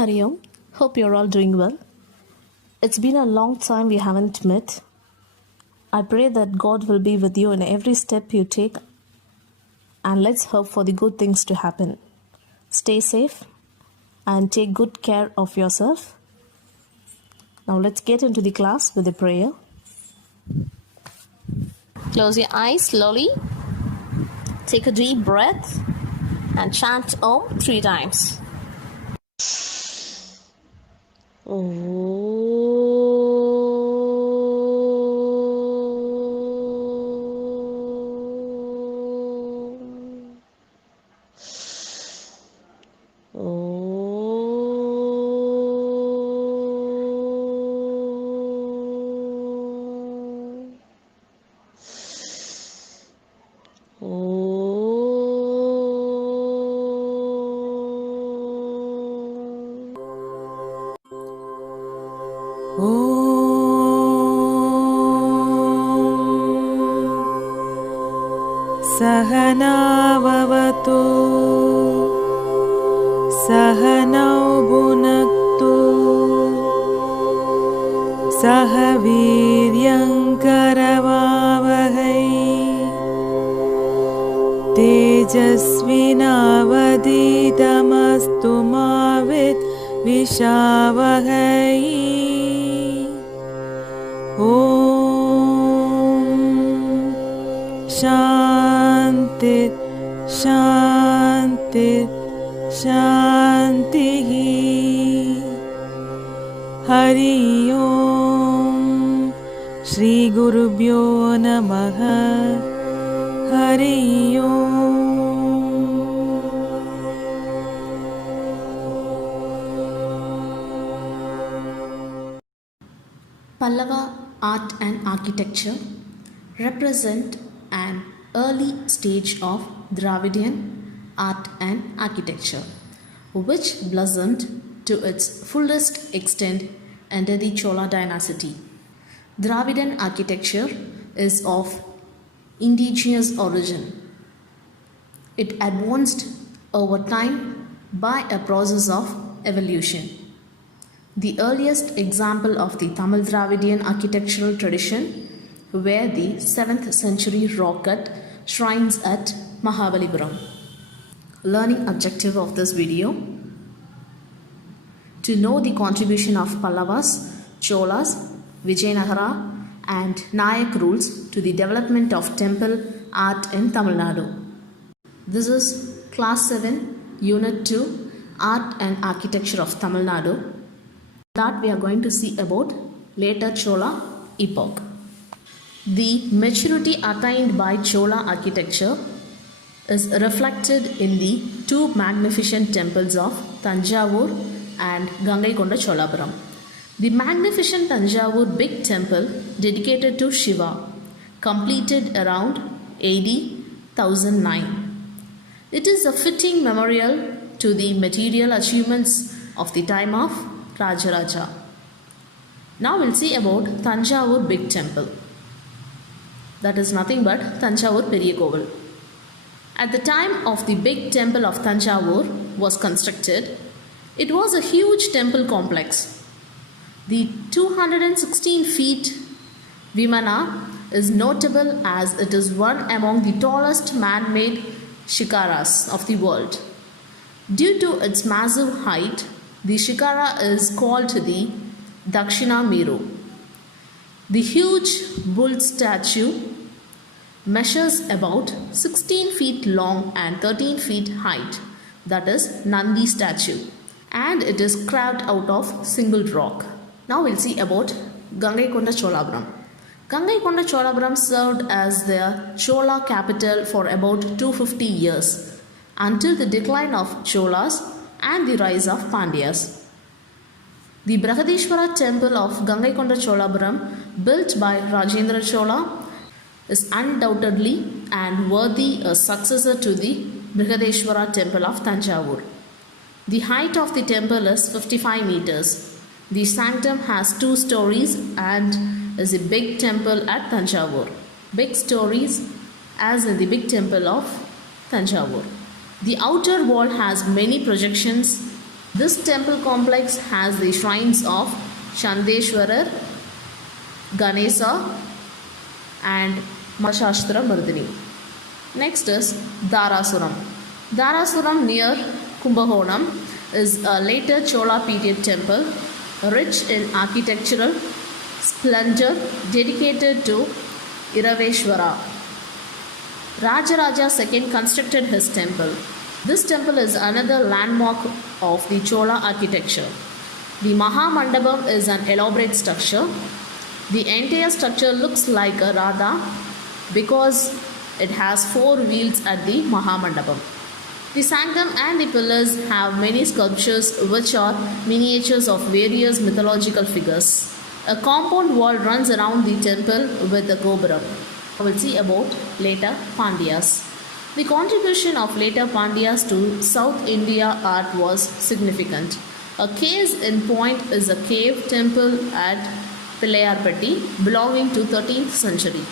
Hariom, hope you're all doing well. It's been a long time we haven't met. I pray that God will be with you in every step you take, and let's hope for the good things to happen. Stay safe and take good care of yourself. Now let's get into the class with a prayer. Close your eyes slowly. Take a deep breath and chant Om 3 times. सहनाववतु सहनौ भुनक्तु सह वीर्यङ्करवावहै तेजस्विनावधीतमस्तु मा विद्विषावहै ॐ शान्ति शान्ति शान्तिः हरि ओं श्रीगुरुभ्यो नमः हरि ओं Pallava art and architecture represent an early stage of Dravidian art and architecture, which blossomed to its fullest extent under the Chola dynasty. Dravidian architecture is of indigenous origin. It advanced over time by a process of evolution. The earliest example of the Tamil Dravidian architectural tradition were the 7th century rock-cut shrines at Mahabalipuram. Learning objective of this video: to know the contribution of Pallavas, Cholas, Vijayanagara and Nayak rules to the development of temple art in Tamil Nadu. This is Class 7, Unit 2, Art and Architecture of Tamil Nadu. That we are going to see about later Chola epoch. The maturity attained by Chola architecture is reflected in the two magnificent temples of Tanjavur and Gangaikonda Cholapuram. The magnificent Tanjavur big temple dedicated to Shiva, completed around AD 1009. It is a fitting memorial to the material achievements of the time of Rajaraja. Now we'll see about Tanjavur big temple. That is nothing but Tanjavur Periya Koval. At the time of the big temple of Tanjavur was constructed, it was a huge temple complex. The 216 feet Vimana is notable as it is one among the tallest man-made shikaras of the world. Due to its massive height, the shikara is called the Dakshina Meru. The huge bull statue measures about 16 feet long and 13 feet height, that is Nandi statue, and it is carved out of single rock. Now we'll see about Gangaikonda Cholapuram. Gangaikonda Cholapuram served as the Chola capital for about 250 years until the decline of Cholas and the rise of Pandyas. The Brihadishwara temple of Gangaikonda Cholapuram, built by Rajendra Chola, is undoubtedly and worthy a successor to the Brihadishwara temple of Tanjavur. The height of the temple is 55 meters. The sanctum has 2 stories and is a big temple at Tanjavur. Big stories as in the big temple of Tanjavur. The outer wall has many projections This temple complex has the shrines of Shandeshwarar, Ganesha, and Mahashastra Mardini. Next is Dharasuram. Dharasuram near Kumbakonam is a later Chola period temple rich in architectural splendor dedicated to Iraveshwara. Rajaraja II constructed his temple. This temple is another landmark of the Chola architecture. The Mahamandapam is an elaborate structure. The entire structure looks like a Radha because it has 4 wheels at the Mahamandapam. The Sangam and the pillars have many sculptures which are miniatures of various mythological figures. A compound wall runs around the temple with a gopuram. We will see about later Pandyas. The contribution of later Pandyas to South India art was significant. A case in point is a cave temple at Pillayarpatti belonging to 13th century.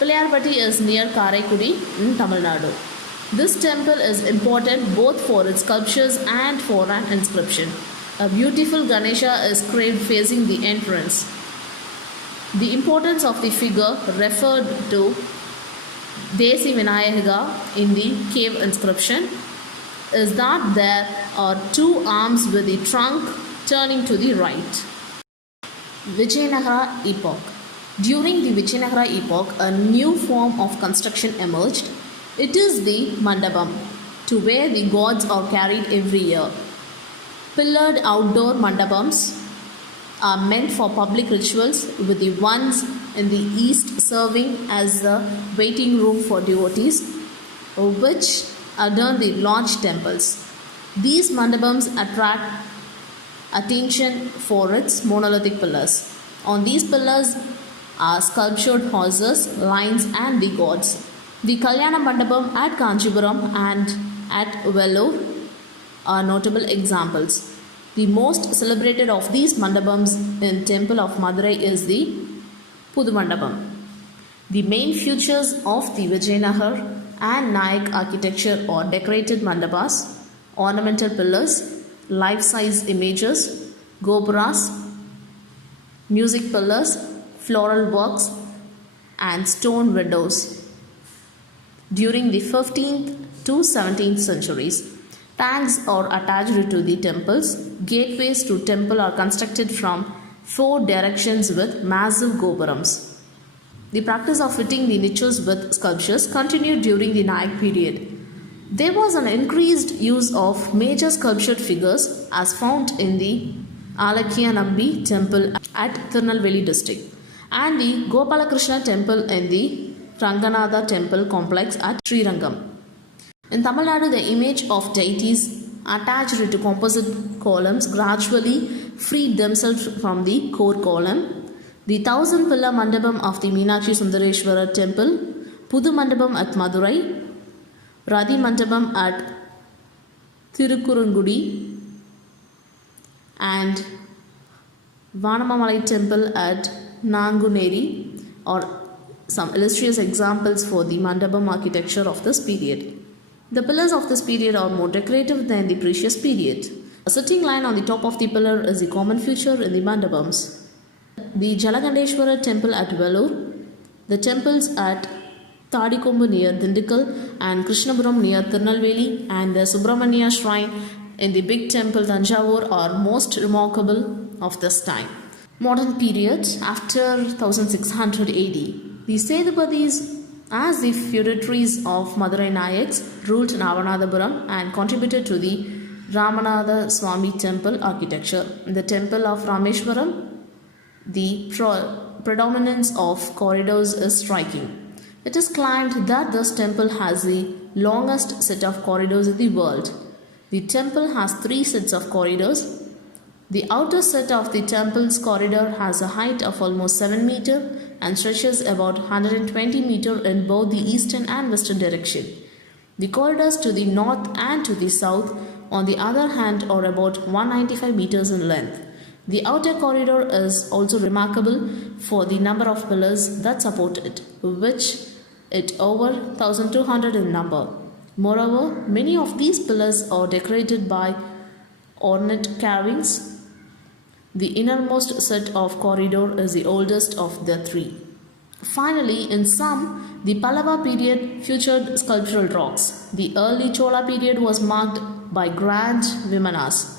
Pillayarpatti is near Karaikudi in Tamil Nadu. This temple is important both for its sculptures and for an inscription. A beautiful Ganesha is carved facing the entrance. The importance of the figure referred to Desi Vinayaka in the cave inscription is that there are 2 arms with the trunk turning to the right. Vijayanagara epoch. During the Vijayanagara epoch, a new form of construction emerged. It is the Mandapam, to where the gods are carried every year. Pillared outdoor Mandapams are meant for public rituals, with the ones in the east serving as the waiting room for devotees, which adorn the large temples. These Mandapams attract attention for its monolithic pillars. On these pillars are sculptured horses, lions, and the gods. The Kalyana Mandapam at Kanchipuram and at Vellore are notable examples. The most celebrated of these mandapams in Temple of Madurai is the Pudu Mandapam. The main features of the Vijayanagar and Nayak architecture are decorated mandapas, ornamental pillars, life-size images, gopuras, music pillars, floral works, and stone windows. During the 15th to 17th centuries, tanks are attached to the temples. Gateways to temple are constructed from 4 directions with massive gopurams. The practice of fitting the niches with sculptures continued during the Nayak period. There was an increased use of major sculptured figures as found in the Alakyanambi temple at Tirunelveli district and the Gopalakrishna temple in the Ranganatha temple complex at Srirangam. In Tamil Nadu, the image of deities attached to composite columns gradually freed themselves from the core column. The 1000-pillar Mandapam of the Meenakshi Sundareshwara temple, Pudu Mandapam at Madurai, Radhi Mandapam at Thirukurungudi, and Vanamamalai temple at Nanguneri are some illustrious examples for the Mandapam architecture of this period. The pillars of this period are more decorative than the previous period. A sitting lion on the top of the pillar is a common feature in the Mandapams. The Jalagandeshwara temple at Vellore, the temples at Thadikombu near Dindikal and Krishnapuram near Tirunelveli, and the Subramanya shrine in the big temple Tanjavur are most remarkable of this time. Modern period after 1600 AD. The Sethupathis, as the feudatories of Madurai Nayaks, ruled Navanathapuram and contributed to the Ramanatha Swami temple architecture. In the temple of Rameshwaram, the predominance of corridors is striking. It is claimed that this temple has the longest set of corridors in the world. The temple has 3 sets of corridors. The outer set of the temple's corridor has a height of almost 7 meters and stretches about 120 meters in both the eastern and western direction. The corridors to the north and to the south, on the other hand, are about 195 meters in length. The outer corridor is also remarkable for the number of pillars that support it, which is over 1200 in number. Moreover, many of these pillars are decorated by ornate carvings. The innermost set of corridor is the oldest of the three. Finally, in sum, the Pallava period featured sculptural rocks. The early Chola period was marked by grand vimanas.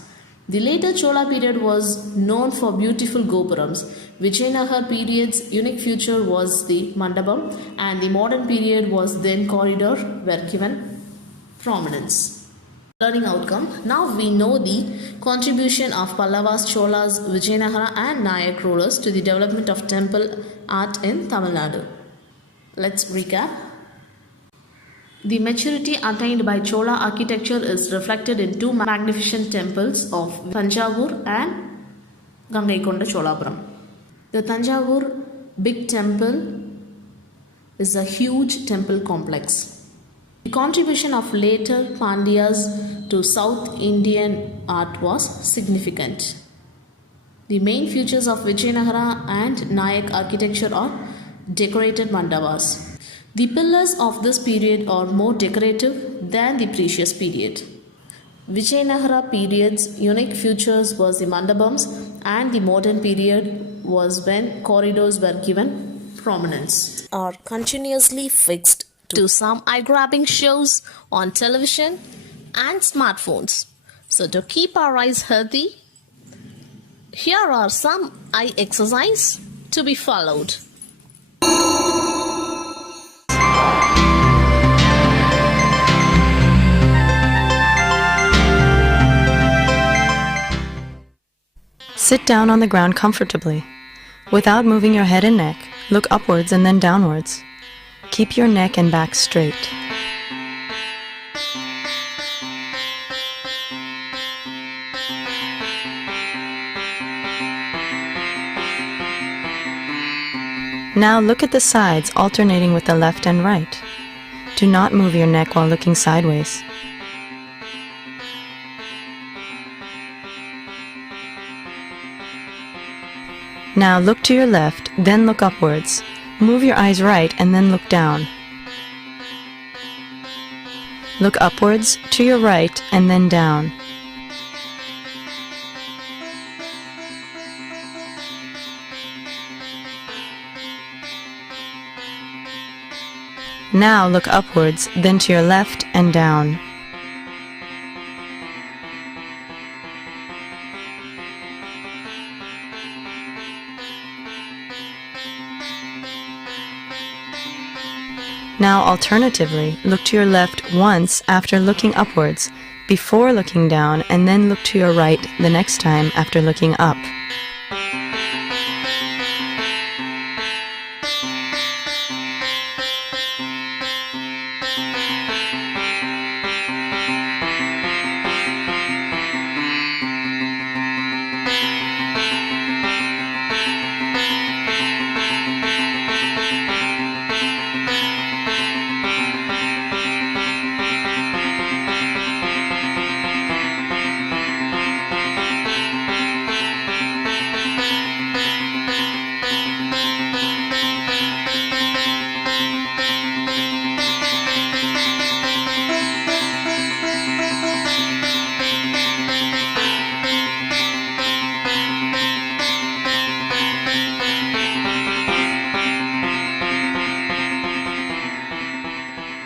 The later Chola period was known for beautiful gopurams. Vijayanagar period's unique feature was the mandapam, and the modern period was then corridor were given prominence. Learning outcome. Now we know the contribution of Pallavas, Cholas, Vijayanagara and Nayak rulers to the development of temple art in Tamil Nadu. Let's recap. The maturity attained by Chola architecture is reflected in two magnificent temples of Thanjavur and Gangaikonda Cholapuram. The Thanjavur Big Temple is a huge temple complex. The contribution of later Pandyas to South Indian art was significant. The main features of Vijayanagara and Nayak architecture are decorated mandavas. The pillars of this period are more decorative than the previous period. Vijayanagara period's unique features was the mandapams, and the modern period was when corridors were given prominence. Are continuously fixed to some eye-grabbing shows on television and smartphones. So to keep our eyes healthy, here are some eye exercise to be followed. Sit down on the ground comfortably. Without moving your head and neck, look upwards and then downwards. Keep your neck and back straight. Now look at the sides alternating with the left and right. Do not move your neck while looking sideways. Now look to your left, then look upwards. Move your eyes right and then look down. Look upwards, to your right, and then down. Now look upwards, then to your left and down. Now alternatively, look to your left once after looking upwards, before looking down, and then look to your right the next time after looking up.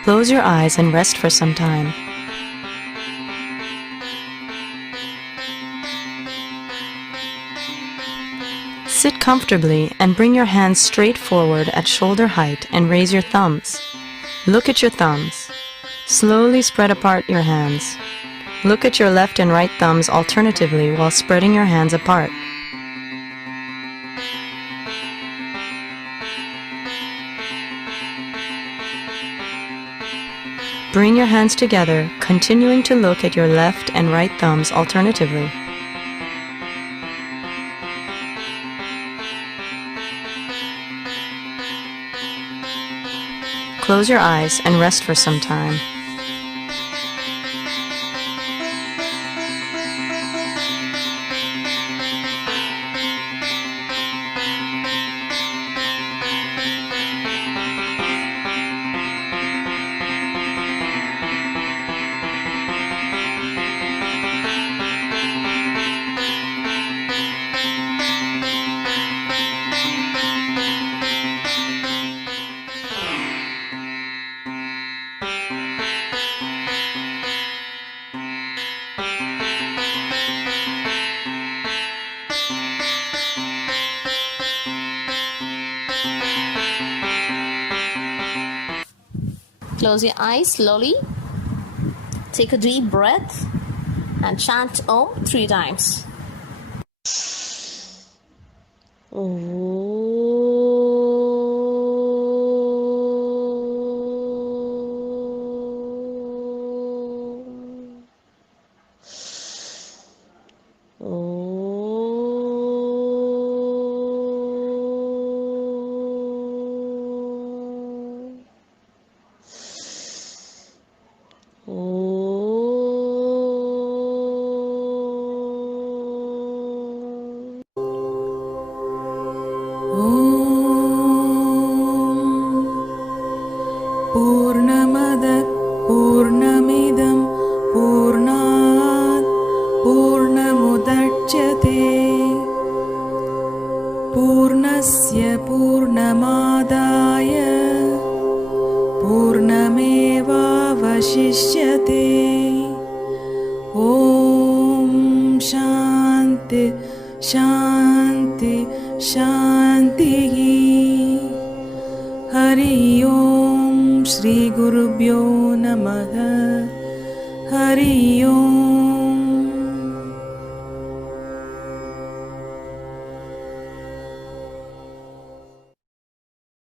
Close your eyes and rest for some time. Sit comfortably and bring your hands straight forward at shoulder height and raise your thumbs. Look at your thumbs. Slowly spread apart your hands. Look at your left and right thumbs alternatively while spreading your hands apart. Bring your hands together, continuing to look at your left and right thumbs alternatively. Close your eyes and rest for some time. Close your eyes slowly. Take a deep breath and chant Om 3 times. पूर्णमदः पूर्णमिदं पूर्णात् पूर्णमुदच्यते पूर्णस्य पूर्णमादाय पूर्णमेवावशिष्यते ॐ शान्ति शान्ति शान्तिः हरि ओम श्री गुरुभ्यो नमः हरि ओम।